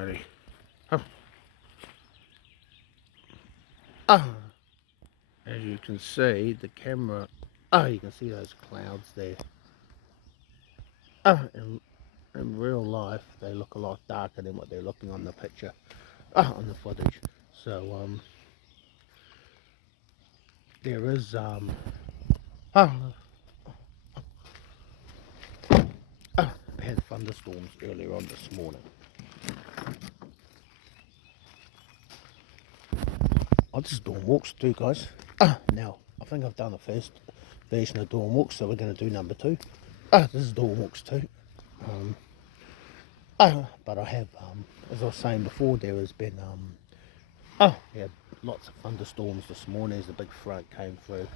Friday. Oh. Oh. As you can see, the camera, you can see those clouds there. In real life, they look a lot darker than what they're looking on the picture, on the footage. So, there is, we had thunderstorms earlier on this morning. I just dawn walks too, guys. Now, I think I've done the first version of dawn walks, so we're going to do number 2. This is dawn walks 2. But I have, as I was saying before, there has been, we had lots of thunderstorms this morning as the big front came through.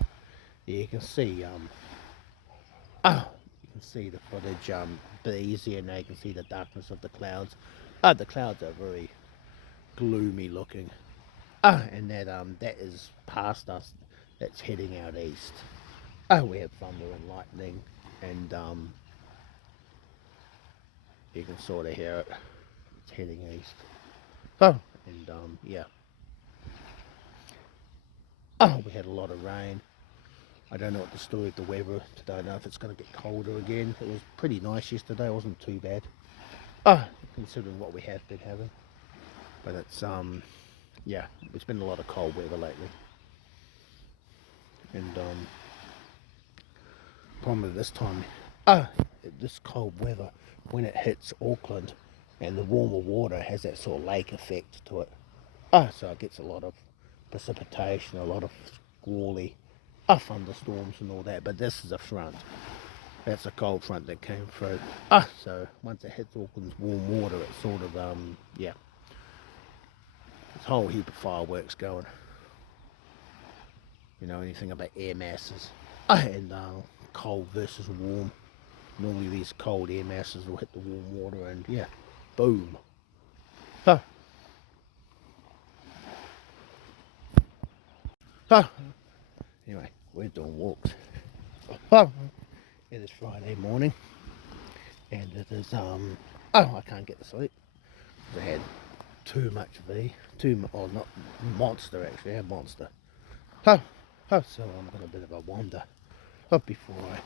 Yeah, you can see, the footage a bit easier now. You can see the darkness of the clouds. The clouds are very gloomy looking. And that is past us. That's heading out east. We have thunder and lightning, and you can sort of hear it. It's heading east. And yeah. We had a lot of rain. I don't know what the story of the weather today. I don't know if it's going to get colder again. It was pretty nice yesterday. It wasn't too bad. Considering what we have been having. But it's yeah, it's been a lot of cold weather lately. And problem with this time, this cold weather, when it hits Auckland, and the warmer water has that sort of lake effect to it. So it gets a lot of precipitation, a lot of squally, thunderstorms and all that. But this is a front. That's a cold front that came through. So once it hits Auckland's warm water, it's sort of yeah, this whole heap of fireworks going. You know anything about air masses and cold versus warm? Normally these cold air masses will hit the warm water and yeah, boom. Anyway, we're doing walks. It is Friday morning, and it is I can't get to sleep. I had too much not Monster actually. I had Monster. So I'm going a bit of a wander before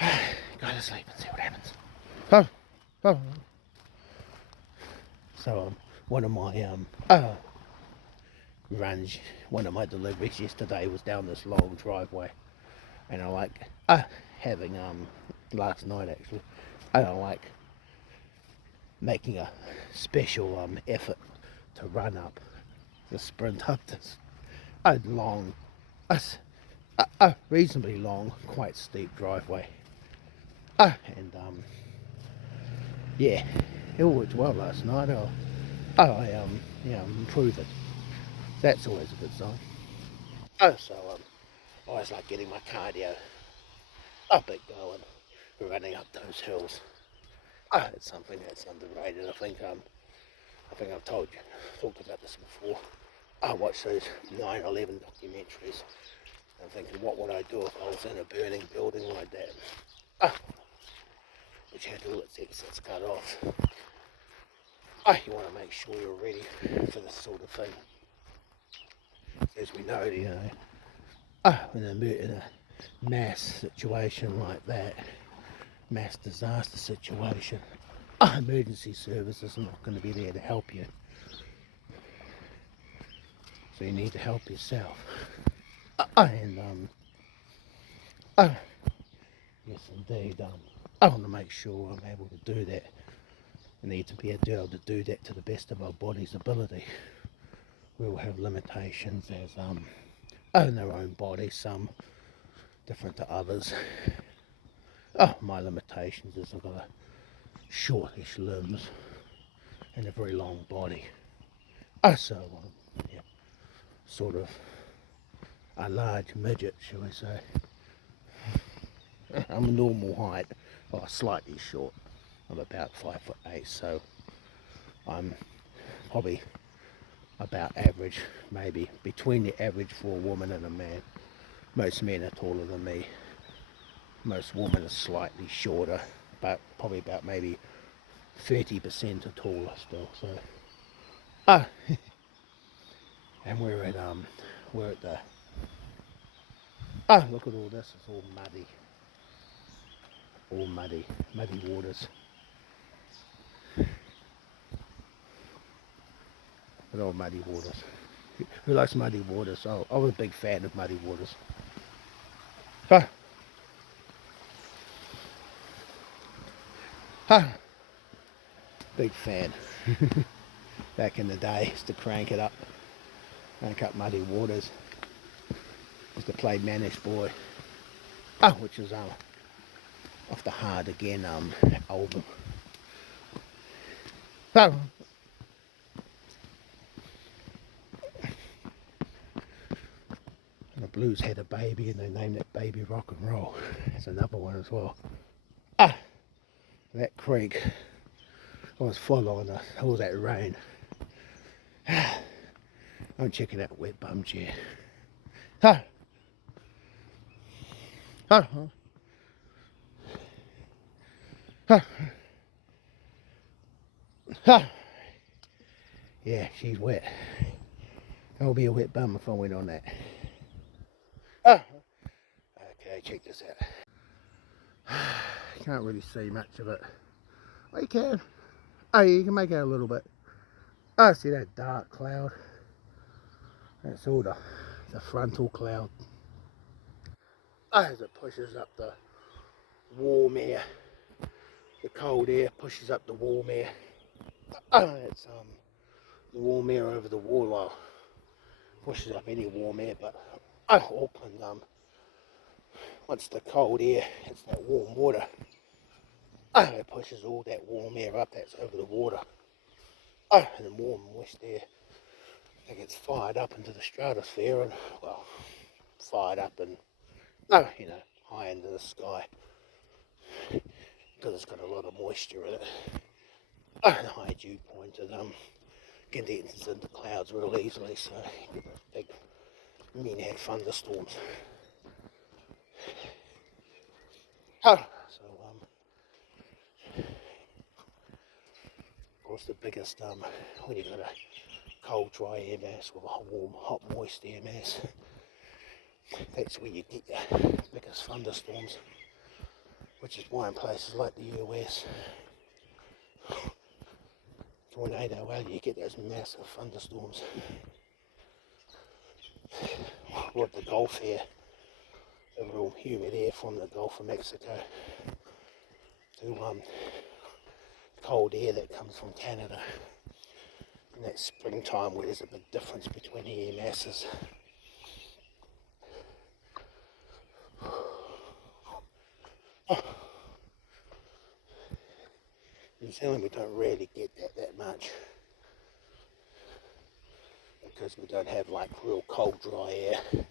I go to sleep and see what happens. So one of my runs, one of my deliveries yesterday was down this long driveway, and I like having last night actually, I like making a special effort to run up, to sprint up this long, reasonably long, quite steep driveway. And yeah, it worked well last night. I improve it. That's always a good sign. So I always like getting my cardio up and going, running up those hills. It's something that's underrated. I think I've talked about this before. I watch those 9/11 documentaries. I'm thinking, what would I do if I was in a burning building like that? Which had all its exits cut off. You want to make sure you're ready for this sort of thing. As we know, you know, in a mass situation like that, mass disaster situation, emergency services are not going to be there to help you. So you need to help yourself. And yes indeed, I want to make sure I'm able to do that. We need to be able to do that to the best of our body's ability. We will have limitations as in our own body, some different to others. My limitations is I've got a shortish limbs and a very long body. So yeah, sort of a large midget, shall we say. I'm a normal height, or slightly short. I'm about 5'8", so I'm probably about average, maybe between the average for a woman and a man. Most men are taller than me. Most women are slightly shorter, but probably about maybe 30% are taller still. So, ah, and we're at the look at all this. It's all muddy waters. But all muddy waters. Who likes muddy waters? Oh, I was a big fan of muddy waters. Ah, ah, big fan. Back in the day, used to crank up muddy waters. Used to play Manish Boy. Which is off the Hard Again album. Oh, and the Blues had a baby and they named it Baby Rock and Roll. That's another one as well. That creek was full on all that rain. I'm checking out wet bums here. Ah, ah, ah, ah. Yeah, she's wet. I'll be a wet bum if I went on that. Okay, check this out. You can't really see much of it. Oh, you can. Oh, you can make out a little bit. See that dark cloud? That's all the frontal cloud. As it pushes up the warm air, the cold air pushes up the warm air. It's the warm air over the wall. Well, pushes up any warm air, but Auckland, once the cold air hits that warm water, it pushes all that warm air up that's over the water. And the warm moist air that gets fired up into the stratosphere and, well, fired up and, high into the sky because it's got a lot of moisture in it. The high dew point and condenses into clouds real easily, so you get those big mean-head thunderstorms. So, of course, the biggest, when you've got a cold, dry air mass with a warm, hot, moist air mass, that's where you get your biggest thunderstorms, which is why in places like the US, Tornado Alley, you get those massive thunderstorms. With the Gulf air, the real humid air from the Gulf of Mexico to cold air that comes from Canada in that springtime where there's a big difference between the air masses. New Zealand we don't really get that much because we don't have like real cold dry air.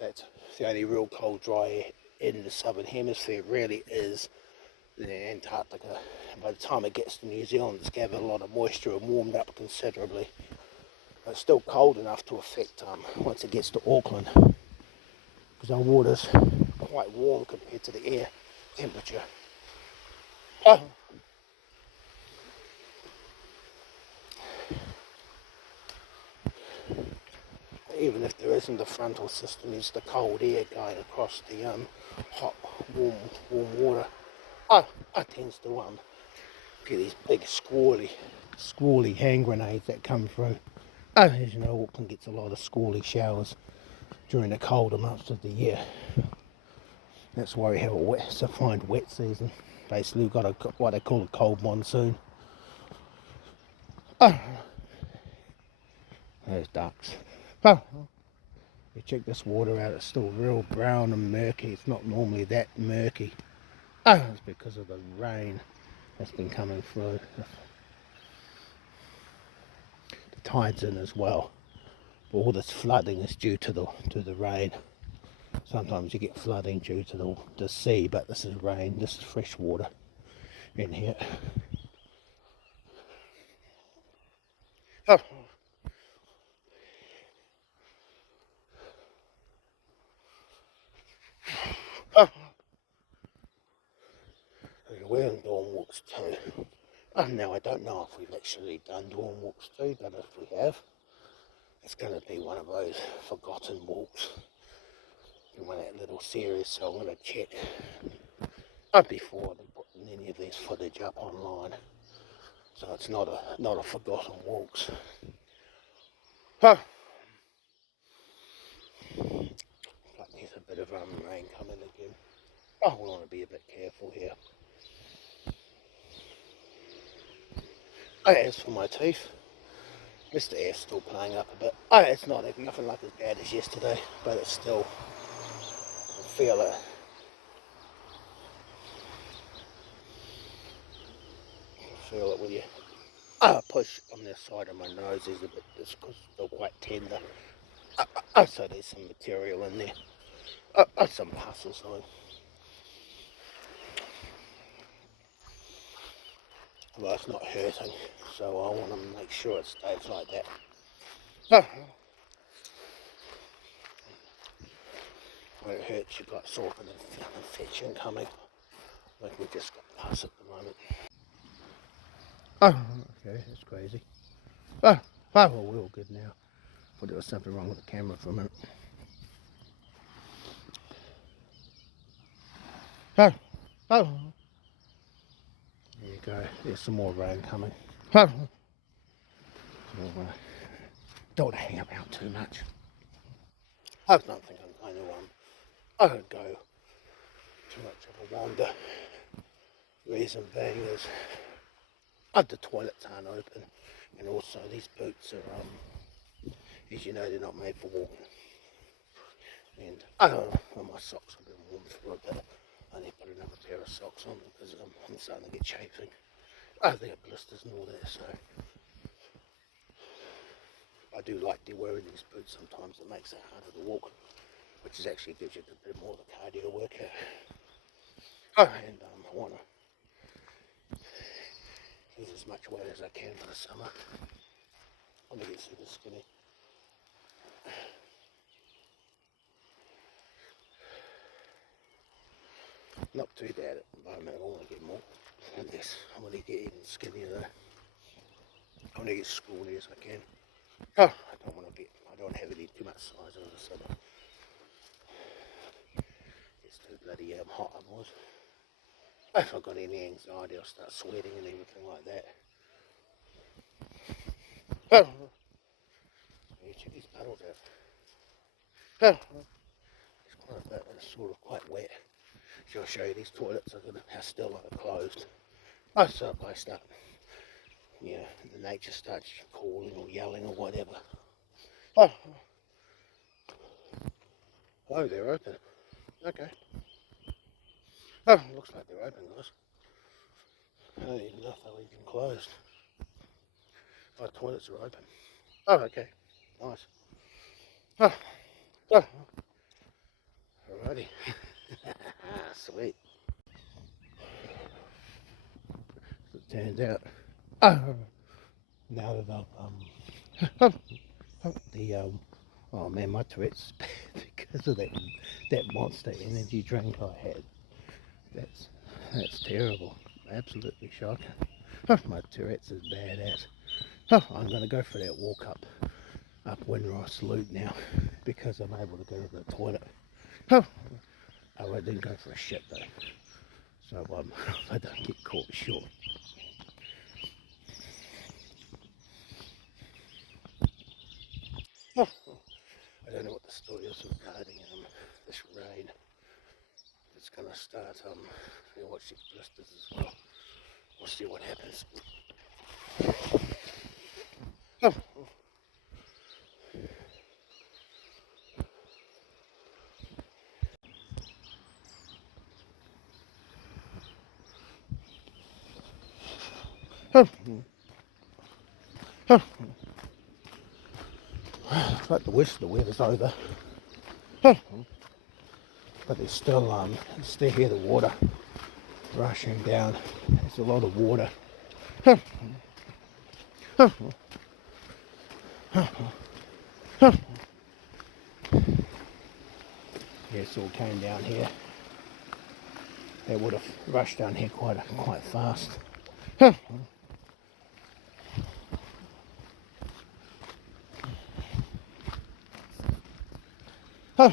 That's the only real cold dry air in the southern hemisphere really is in Antarctica. And by the time it gets to New Zealand it's gathered a lot of moisture and warmed up considerably. But it's still cold enough to affect once it gets to Auckland because our water's quite warm compared to the air temperature. Even if there isn't a frontal system, it's the cold air going across the hot, warm water. I tends to get these big squally hand grenades that come through. As you know, Auckland gets a lot of squally showers during the colder months of the year. That's why we have it's a fine wet season. Basically, we've got what they call a cold monsoon. Those ducks. You check this water out, it's still real brown and murky. It's not normally that murky. It's because of the rain that's been coming through. The tide's in as well. But all this flooding is due to the rain. Sometimes you get flooding due to the sea, but this is rain, this is fresh water in here. There's a whale walks too. Now I don't know if we've actually done dawn walks too, but if we have, it's going to be one of those forgotten walks in one of that little series, so I'm going to check before they put any of these footage up online, so it's not a forgotten walks. But there's a bit of rain coming again. We want to be a bit careful here. As for my teeth, Mr. F's still playing up a bit. It's nothing like as bad as yesterday, but it's still, I feel it. Feel it with you. Push on the side of my nose is a bit, it's still quite tender. So there's some material in there. Some pus or something. Well, it's not hurting, so I want to make sure it stays like that. When it hurts, you've got sort of an infection coming. Like we've just got pus at the moment. Okay, that's crazy. Well, we're all good now. Thought there was something wrong with the camera for a minute. There you go. There's some more rain coming. So, don't hang about too much. I don't think I'm going to I don't go too much of a wander. Reason being is the toilets aren't open, and also these boots are as you know, they're not made for walking. And my socks have been warm for a bit. I need to put another pair of socks on because I'm starting to get chafing. They have blisters and all that, so I do like wearing these boots sometimes. It makes it harder to walk, which is actually gives you a bit more of the cardio workout. And I want to lose as much weight as I can for the summer. I'm going to get super skinny. Not too bad at the moment. I want to get more than this. I want to get even skinnier though. I want to get scrawny as I can. I don't have any too much size over the summer. It's too bloody hot otherwise. If I've got any anxiety, I'll start sweating and everything like that. You check these puddles out. It's quite a bit, and it's sort of quite wet. So I'll show you these toilets how still they're closed. So if I start, the nature starts calling or yelling or whatever. Oh, they're open. Okay. Looks like they're open, guys. I don't even know if they're even closed. Toilets are open. Okay. Nice. Alrighty. Sweet. As it turns out, now that oh man, my Tourette's because of that Monster energy drink I had. That's terrible. Absolutely shocking. My Tourette's is badass. I'm going to go for that walk up Windross Loop now because I'm able to go to the toilet. I didn't go for a shit though, so I don't get caught short. I don't know what the story is regarding this rain. It's going to start. Watch these blisters as well. We'll see what happens. It's like the worst of the weather's over. But there's still hear the water rushing down. There's a lot of water. Yes, all came down here. They would have rushed down here quite fast. Huh. Huh.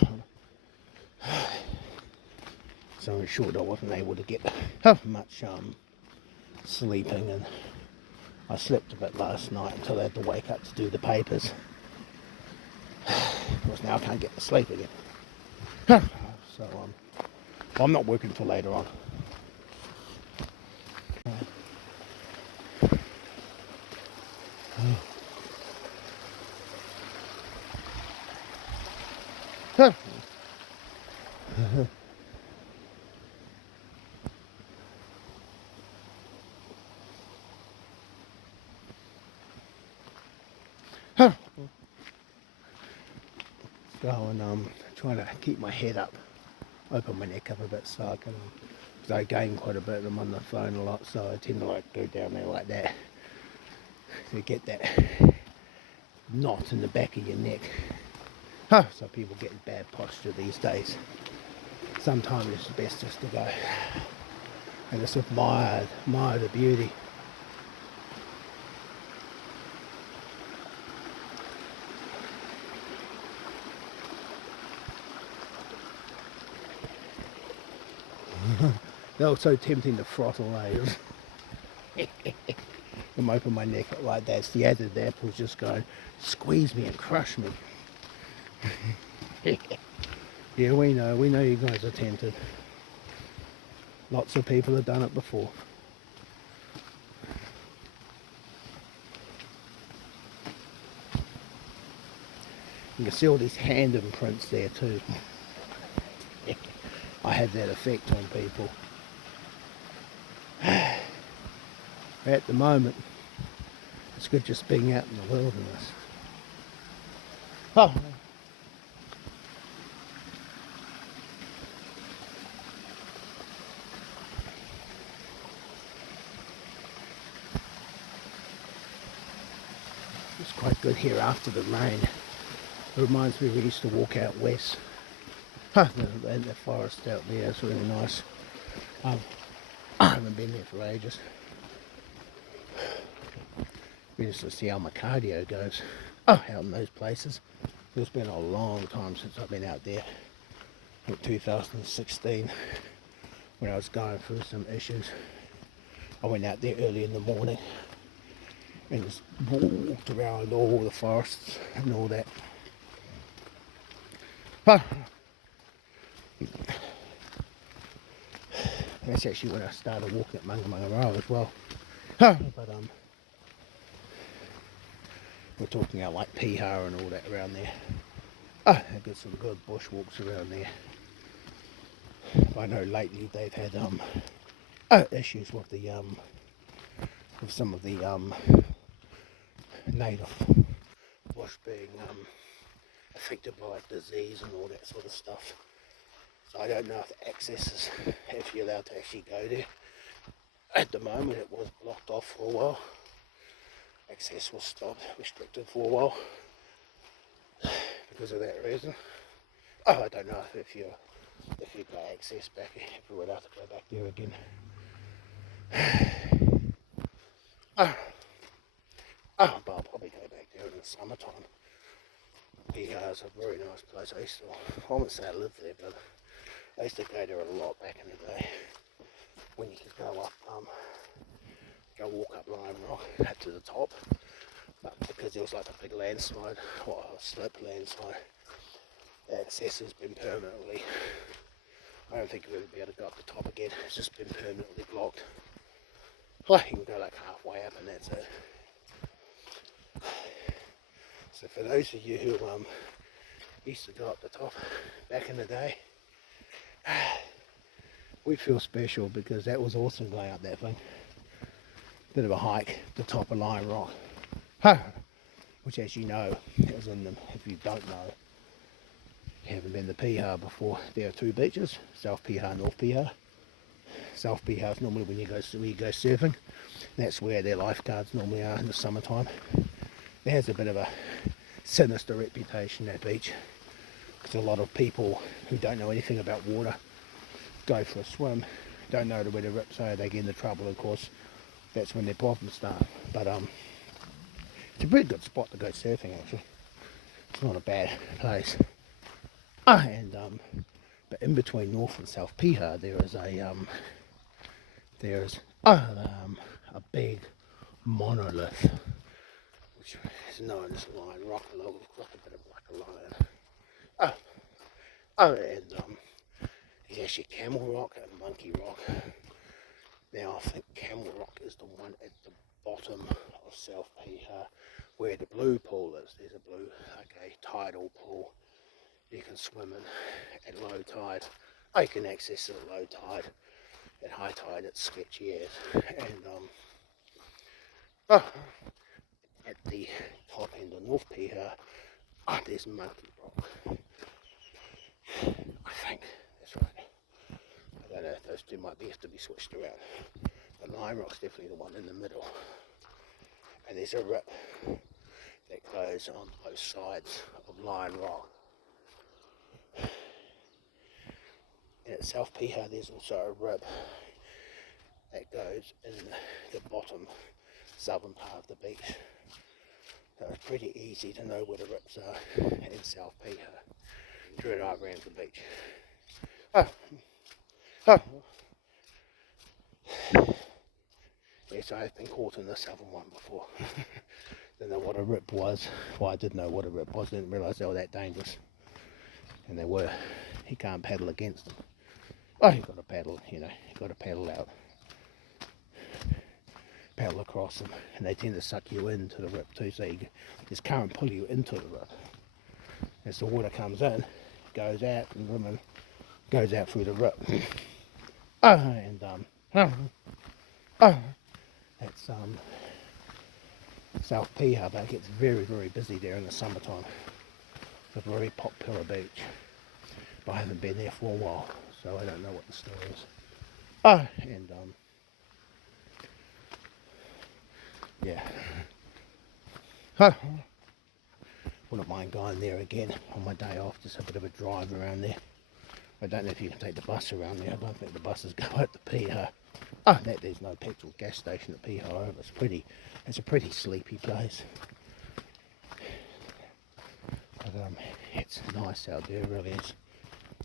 So in short, I wasn't able to get much sleeping, and I slept a bit last night until I had to wake up to do the papers. Of course, now I can't get to sleep again. So I'm not working till later on. Go and trying to keep my head up, open my neck up a bit so I can, because I gain quite a bit and I'm on the phone a lot, so I tend to like go down there like that to get that knot in the back of your neck. So people get in bad posture these days. Sometimes it's best just to go and just admire the beauty. They're also tempting to throttle those. I'm open my neck like that. It's the added apple's just going, squeeze me and crush me. Yeah, we know you guys are tempted. Lots of people have done it before. You can see all these hand imprints there too. I have that effect on people. At the moment, it's good just being out in the wilderness. Oh. It's quite good here after the rain. It reminds me we used to walk out west. And the forest out there is really nice. I haven't been there for ages. We just to see how my cardio goes. Out in those places. It's been a long time since I've been out there. In 2016, when I was going through some issues, I went out there early in the morning and just walked around all the forests and all that. That's actually when I started walking at Mungamanga Row as well. But we're talking out like Piha and all that around there. I got some good bushwalks around there. I know lately they've had issues with the with some of the native bush being affected by disease and all that sort of stuff. So I don't know if access is, if you're allowed to actually go there. At the moment it was blocked off for a while. Access was stopped, restricted for a while because of that reason. I don't know if you've got access back, if we would have to go back there again. But I'll probably go back there in the summertime. Piha is a very nice place. I wouldn't say I live there, but I used to go there a lot back in the day. When you could go up, go walk up Lime Rock, up to the top. But because there was like a big landslide, or a slip landslide, access has been permanently, I don't think we'll be able to go up the top again. It's just been permanently blocked. Like you can go like halfway up and that's it. So for those of you who used to go up the top back in the day, we feel special because that was awesome going up that thing. Bit of a hike, the top of Lime Rock. Which as you know, is in them, if you don't know, you haven't been to Piha before, there are two beaches, South Piha, North Piha. South Piha is normally when you go surfing. That's where their lifeguards normally are in the summertime. It has a bit of a sinister reputation, that beach, because a lot of people who don't know anything about water go for a swim, don't know where to rip, so they get into trouble, of course. that's when their problems start. But it's a pretty good spot to go surfing actually. It's not a bad place. And but in between North and South Piha there's a big monolith, which is known as Lion Rock, a little like a bit of like a lion. And there's actually Camel Rock and Monkey Rock. Now I think Camel Rock is the one at the bottom of South Piha where the blue pool is. There's a blue, like a tidal pool you can swim in at low tide. You can access it at low tide. At high tide it's sketchy as. And at the top end of North Piha, there's Monkey Rock. I think that's right. I don't know if those two might have to be switched around. But Lion Rock's definitely the one in the middle. And there's a rip that goes on both sides of Lion Rock. And at South Piha there's also a rip that goes in the bottom southern part of the beach. So it's pretty easy to know where the rips are in South Piha during right around the beach. Yes, I've been caught in the southern one before. Didn't know what a rip was. Well, I did know what a rip was, didn't realise they were that dangerous. And they were. You can't paddle against them. You've got to paddle, you've got to paddle out. Paddle across them, and they tend to suck you into the rip too, so this current pull you into the rip. As the water comes in, goes out, and women goes out through the rip. That's South Piha, but it gets very, very busy there in the summertime. It's a very popular beach, but I haven't been there for a while, so I don't know what the story is. Yeah. Wouldn't mind going there again on my day off, just a bit of a drive around there. I don't know if you can take the bus around there. I don't think the buses go at the Piha. There's no petrol gas station at Piha either. It's a pretty sleepy place. But it's nice out there, it really is.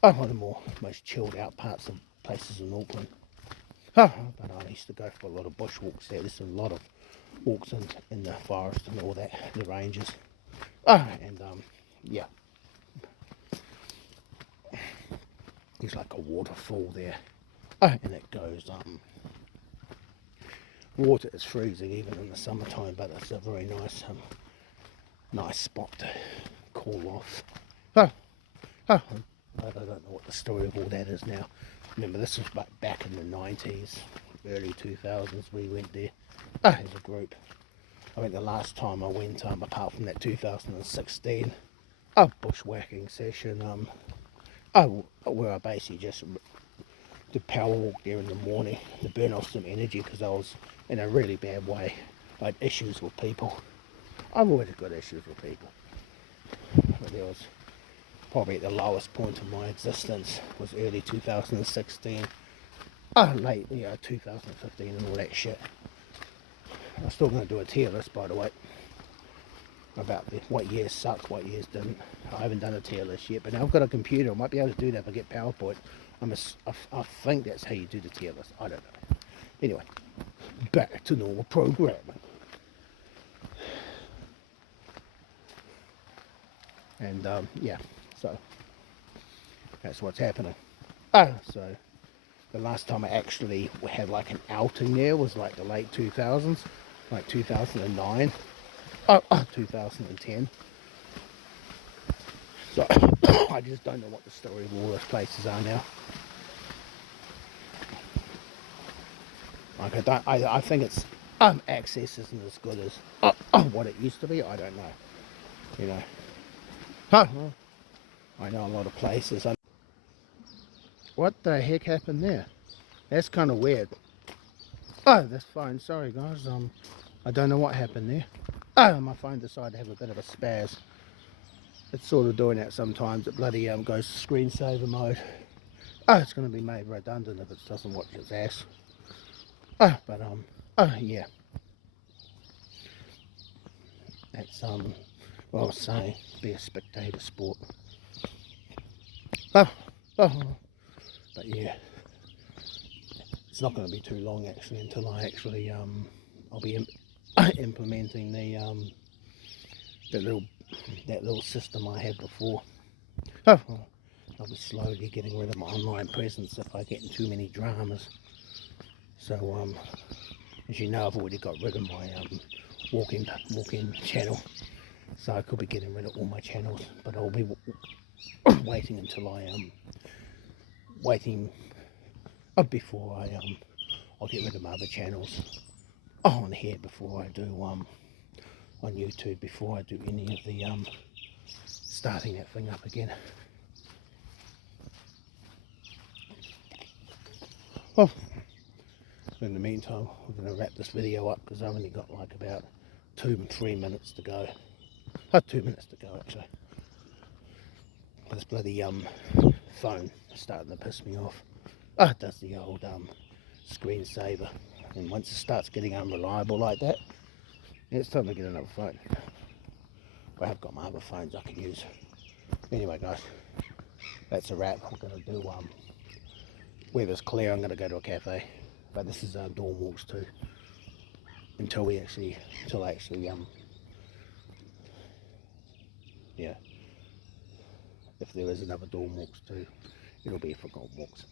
One of the most chilled out parts of places in Auckland. But I used to go for a lot of bushwalks there. There's a lot of walks in the forest and all that, the ranges. Yeah. There's like a waterfall there. And it goes, water is freezing even in the summertime, but it's a very nice spot to cool off. But I don't know what the story of all that is now. Remember, this was back in the 90s, early 2000s we went there as a group. I think the last time I went, apart from that 2016 bushwhacking session, where I basically just did power walk there in the morning to burn off some energy because I was in a really bad way. I had issues with people. I've always got issues with people. But there was probably at the lowest point of my existence was early 2016. Late 2015 and all that shit. I'm still going to do a tier list, by the way, about what years sucked, what years didn't. I haven't done a tier list yet, but now I've got a computer. I might be able to do that if I get PowerPoint. I think that's how you do the tier list. I don't know. Anyway, back to normal programming. And yeah, so that's what's happening. So the last time I actually had like an outing there was like the late 2000s, like 2009, 2010. So I just don't know what the story of all those places are now. Like I think it's access isn't as good as what it used to be. I don't know. I know a lot of places. What the heck happened there? That's kind of weird. That's fine. Sorry guys. I don't know what happened there. My phone decided to have a bit of a spaz. It's sort of doing that sometimes. It bloody goes screensaver mode. It's going to be made redundant if it doesn't watch its ass. But Oh yeah, that's what I was saying, be a spectator sport. Oh, oh, but yeah, it's not going to be too long actually until I actually I'll be implementing that little system I had before. Oh, I'll be slowly getting rid of my online presence if I get in too many dramas. So as you know, I've already got rid of my walk-in channel, so I could be getting rid of all my channels, but I'll be waiting until before I'll get rid of my other channels on here before I do on YouTube, before I do any of the starting that thing up again. Well, in the meantime, I'm going to wrap this video up because I've only got like about 3 minutes to go. 2 minutes to go actually. This bloody phone is starting to piss me off. It does the old screensaver, and once it starts getting unreliable like that, it's time to get another phone. I have got my other phones I can use. Anyway guys, that's a wrap. I'm going to do weather's clear, I'm going to go to a cafe, but this is dawn walks too, until yeah, if there is another dawn walks too, it'll be forgotten walks.